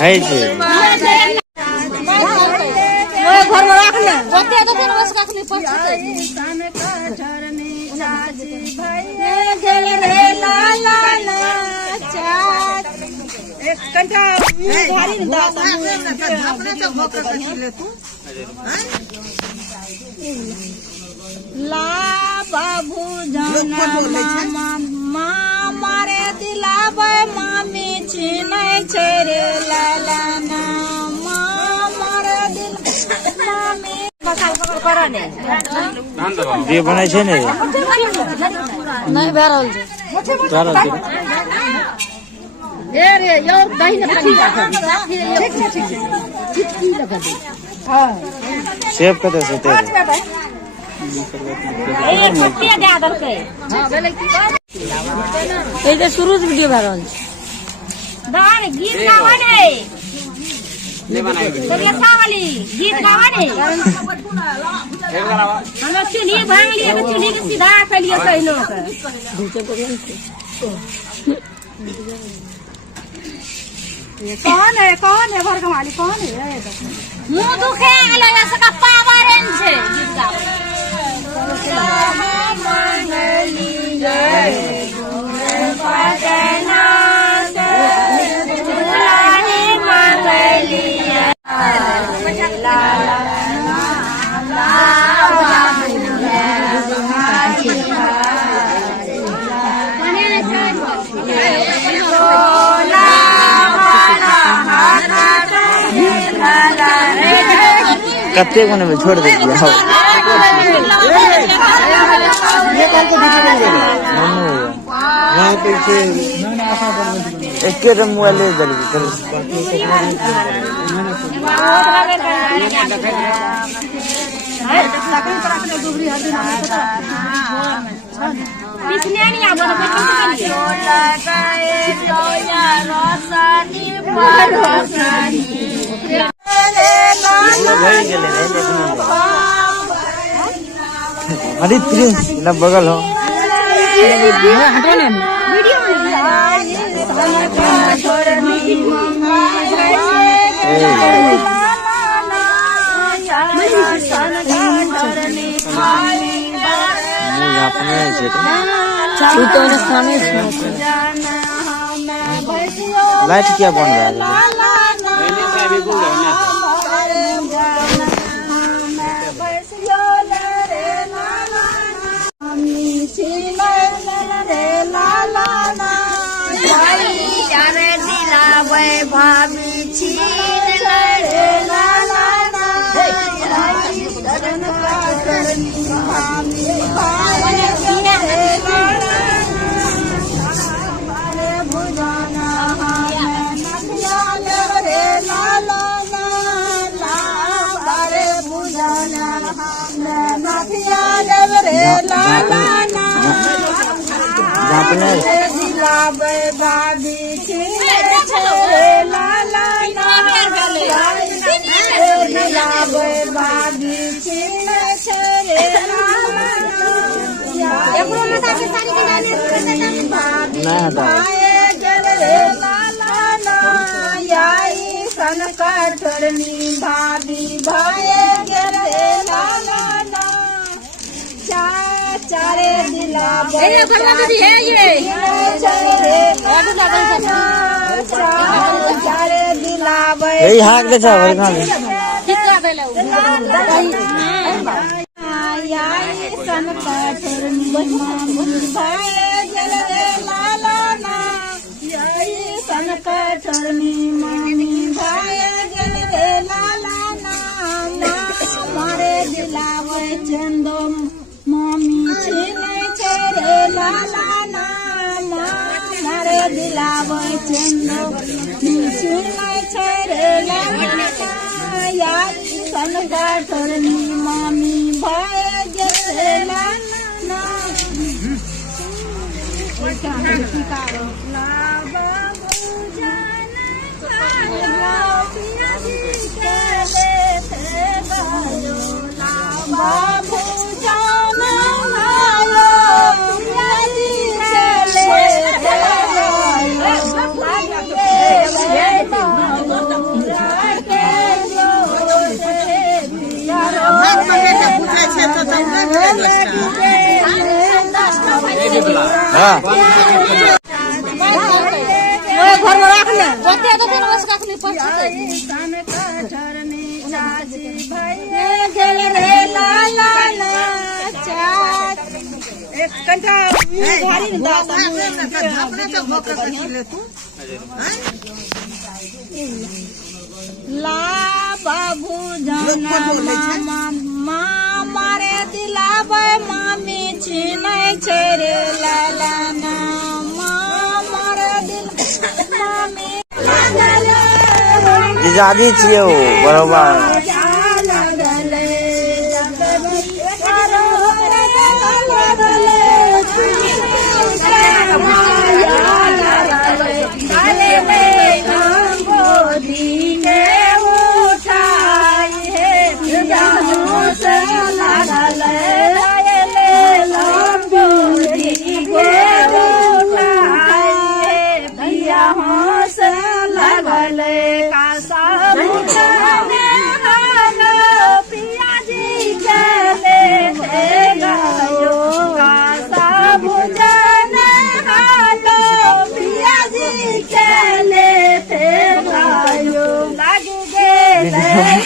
है छे ओए घर में रख ले ओते तो फिर बस रख ले पछते गेल रे ला ला ला चाट एक घंटा गाड़ी में दाता अपने तो भोकर ले तू ला बाबू जाना मामा मारे दिलावे मामी छीनै छै रे लाला ना मारे दिल मामी पकड़ पकड़ करा ने दे बनाय छै ने नहीं बेरल छै चारल छै ए रे यो दही ने ठीक ठीक चिटकी लगा दे हां सेव कते से ते ए छुट्टिया दे दल के हां भेलै की ए जे शुरू से वीडियो भरल छै दान गीत गावा ने ले बनाई तोरिया सावली गीत गावा ने हम चुनी भांग लिए तो चुनी के सीधा कर लिए कहलो के कौन है घर का मालिक कौन है मुंह दुखे आलो ऐसा पावर है गीत गावा मंगली जय पटना दुलानी मंगली ला कत्ते कोने में छोड़ दीजिए हां ये कल को वीडियो बन गया यहां पे से एक के मोबाइल ले जल्दी चल इसने नहीं आबो तो बैठ के लगाए तो या रोशनी परोसनी अरे प्लीज ना बगल हो हटो ना वीडियो लाइट क्या बन रहा है भाभी छीन रे लाला ना शरण का करनी भाभी भाई रे लाला बारे बुझाना नखिया रे लाला ना ला बारे बुझाना नखिया रे लाला ना दिलावे भाभी छीन रे लाला ना दिलावे भाभी छीन रे लाला एकरो माता के सारी के गाने भाभी भाई जल रे लाला ना याई सन कठरनी भाभी भाई जल रे लाला ना चारे दिलावे ए भगवान दीदी है ये चारे दिलावे यही हाक दे छा भाई कितना देले याई सन कठरनी भाई जल रे लाला ना याई सन कठरनी मामी भाई जल रे लाला ना मारे दिलावे चंदो मामी छीनै छै रे लाला ना मारे दिलावे चंदो छीनै छै रे लाला ना याई सन कठरनी मामी भाई जल रे लाला ना ला बाबू जाना बाबू जाना आयो हाँ घर में रख ले बतिया तो दिन बस रख ले गेल रे ला ला ला चाच एक घंटा गाड़ी में दाता ला बाबू जाना मामा मारे दिलाबे मामी छिनै छै रे ला ला ना मारे दिल मामी जीजाजी छियै ओ बरोबर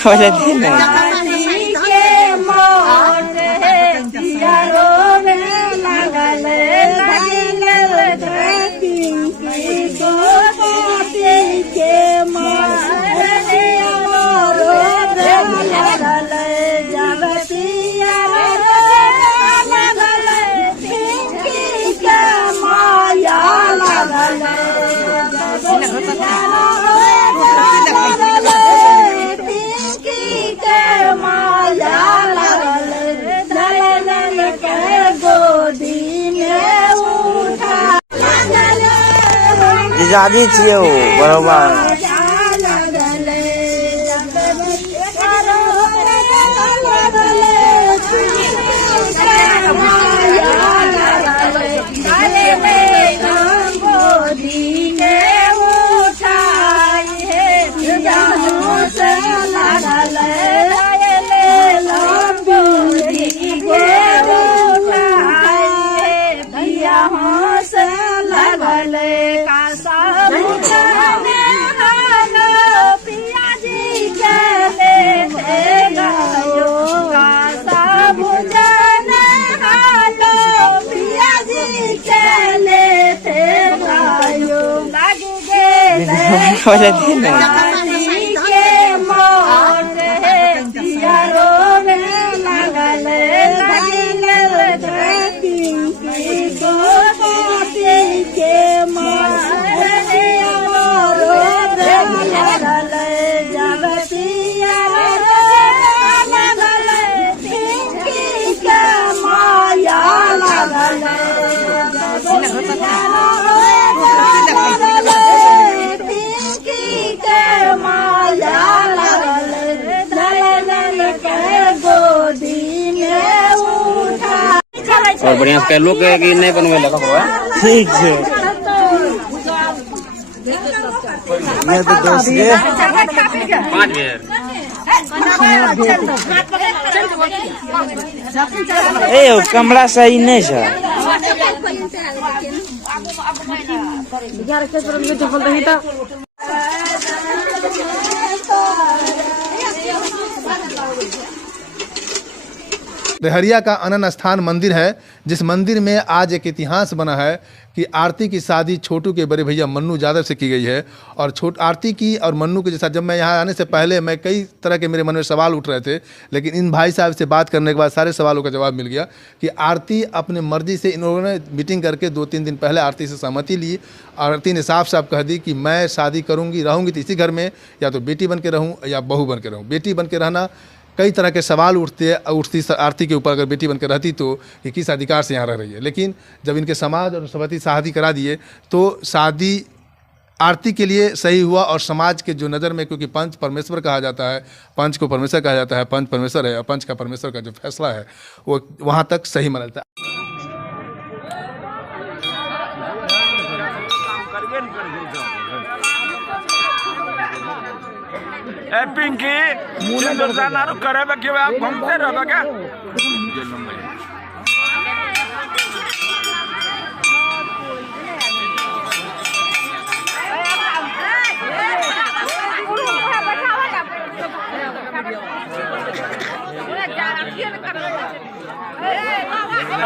वाले दिन जीजाजी छियै ओ बरोबर वाले दिन और बढ़िया से लोग कि नहीं बनवे लगा हुआ ठीक है मैं तो दोस्त के 5 बेर ए कमरा सही नहीं है 11 के तरफ में चप्पल नहीं था देहरिया का अनन स्थान मंदिर है, जिस मंदिर में आज एक इतिहास बना है कि आरती की शादी छोटू के बड़े भैया मन्नू यादव से की गई है। और आरती की और मन्नू के जैसा जब मैं यहाँ आने से पहले मैं कई तरह के मेरे मन में सवाल उठ रहे थे, लेकिन इन भाई साहब से बात करने के बाद सारे सवालों का जवाब मिल गया कि आरती अपने मर्जी से इन्होंने मीटिंग करके 2-3 दिन पहले आरती से सहमति ली। आरती ने साफ साफ कह दी कि मैं शादी करूँगी, रहूँगी तो इसी घर में, या तो बेटी बन के रहूँ या बहू बन के रहूँ। बेटी बन के रहना, कई तरह के सवाल उठती आरती के ऊपर, अगर बेटी बनकर रहती तो कि किस अधिकार से यहाँ रह रही है। लेकिन जब इनके समाज और सहमति शादी करा दिए तो शादी आरती के लिए सही हुआ। और समाज के जो नज़र में, क्योंकि पंच परमेश्वर कहा जाता है, पंच को परमेश्वर कहा जाता है, पंच परमेश्वर है, और पंच का परमेश्वर का जो फैसला है वो वहाँ तक सही माना जाता है। ए पिंकी, सिंदूर दान करे बा के आप घूमते रहबा क्या?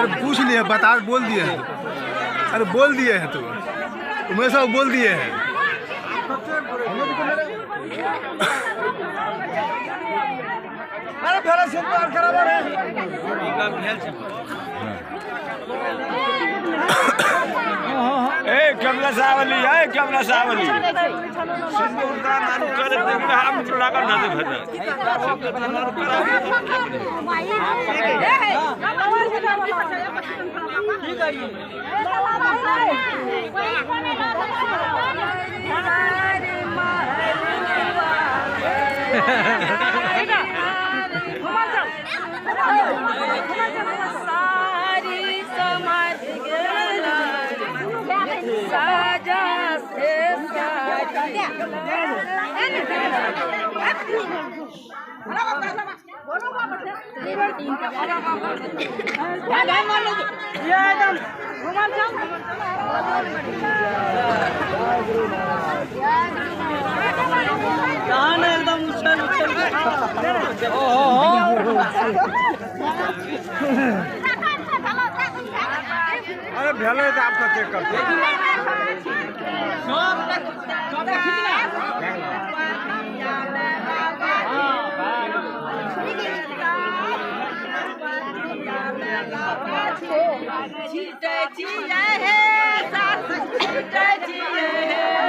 अरे पूछ लिए, बता, बोल दिए हैं। अरे बोल दिए हैं, तो उमेश साहब बोल दिए हैं। कमला सावली है, कमला सावली सिंदूरदान नाम करे देखना हम चुरा कर ना दे भेजा अरे भेलो तो आपका चेक करते जीते जी है साथ जीते जी है